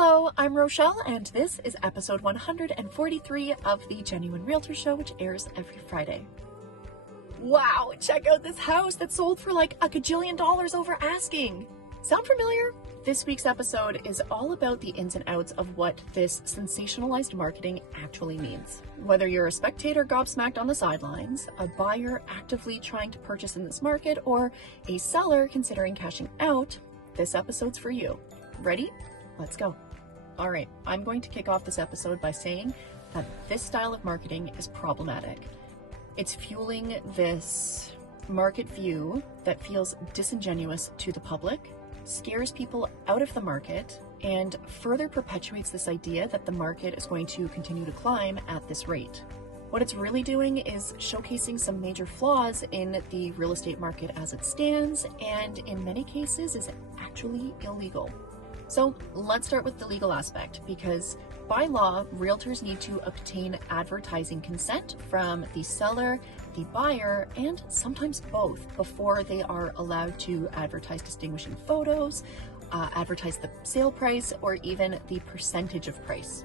Hello, I'm Rochelle, and this is episode 143 of the Genuine Realtor Show, which airs every Friday. Wow, check out this house that sold for like $1 gajillion over asking. Sound familiar? This week's episode is all about the ins and outs of what this sensationalized marketing actually means. Whether you're a spectator gobsmacked on the sidelines, a buyer actively trying to purchase in this market, or a seller considering cashing out, this episode's for you. Ready? Let's go. All right, I'm going to kick off this episode by saying that this style of marketing is problematic. It's fueling this market view that feels disingenuous to the public, scares people out of the market, and further perpetuates this idea that the market is going to continue to climb at this rate. What it's really doing is showcasing some major flaws in the real estate market as it stands, and in many cases is actually illegal. So let's start with the legal aspect, because by law, realtors need to obtain advertising consent from the seller, the buyer, and sometimes both before they are allowed to advertise distinguishing photos, advertise the sale price, or even the percentage of price.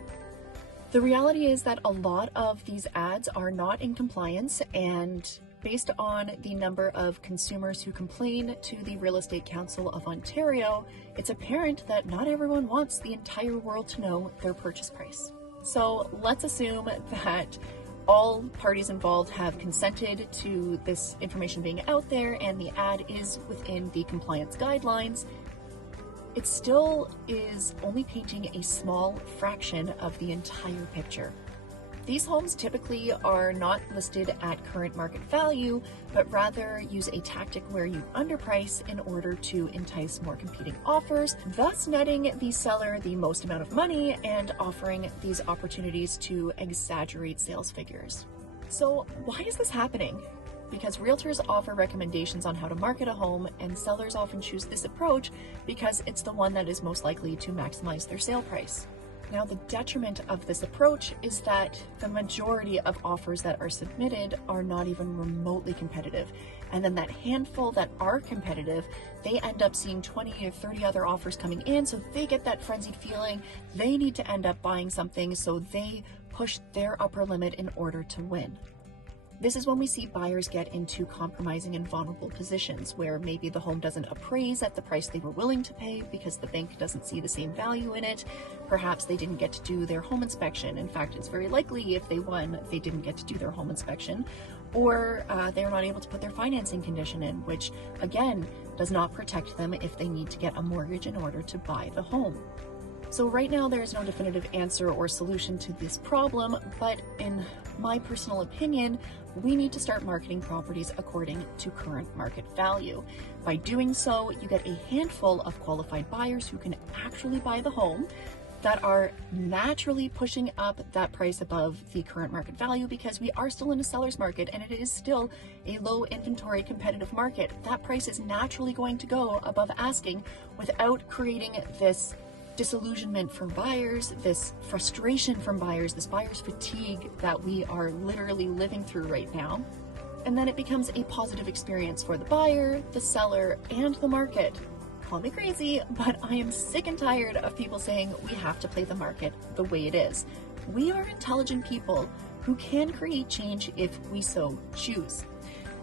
The reality is that a lot of these ads are not in compliance, and based on the number of consumers who complain to the Real Estate Council of Ontario, it's apparent that not everyone wants the entire world to know their purchase price. So let's assume that all parties involved have consented to this information being out there and the ad is within the compliance guidelines. It still is only painting a small fraction of the entire picture. These homes typically are not listed at current market value, but rather use a tactic where you underprice in order to entice more competing offers, thus netting the seller the most amount of money and offering these opportunities to exaggerate sales figures. So why is this happening? Because realtors offer recommendations on how to market a home, and sellers often choose this approach because it's the one that is most likely to maximize their sale price. Now, the detriment of this approach is that the majority of offers that are submitted are not even remotely competitive. And then that handful that are competitive, they end up seeing 20 or 30 other offers coming in, so they get that frenzied feeling they need to end up buying something, so they push their upper limit in order to win. This is when we see buyers get into compromising and vulnerable positions where maybe the home doesn't appraise at the price they were willing to pay because the bank doesn't see the same value in it. Perhaps they didn't get to do their home inspection. In fact, it's very likely if they won, they didn't get to do their home inspection, or they're not able to put their financing condition in, which again does not protect them if they need to get a mortgage in order to buy the home. So right now there is no definitive answer or solution to this problem, but in my personal opinion, we need to start marketing properties according to current market value. By doing so, you get a handful of qualified buyers who can actually buy the home that are naturally pushing up that price above the current market value, because we are still in a seller's market and it is still a low inventory competitive market. That price is naturally going to go above asking without creating this disillusionment from buyers, this frustration from buyers, this buyer's fatigue that we are literally living through right now. And then it becomes a positive experience for the buyer, the seller, and the market. Call me crazy, but I am sick and tired of people saying we have to play the market the way it is. We are intelligent people who can create change if we so choose.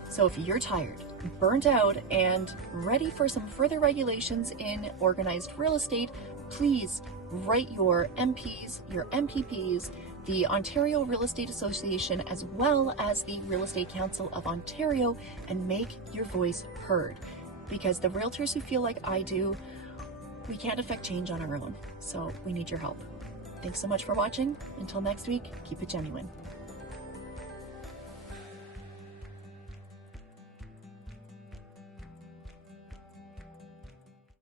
So if you're tired, burnt out, and ready for some further regulations in organized real estate, please write your MPs, your MPPs, the Ontario Real Estate Association, as well as the Real Estate Council of Ontario, and make your voice heard. Because the realtors who feel like I do, we can't affect change on our own. So we need your help. Thanks so much for watching. Until next week, keep it genuine.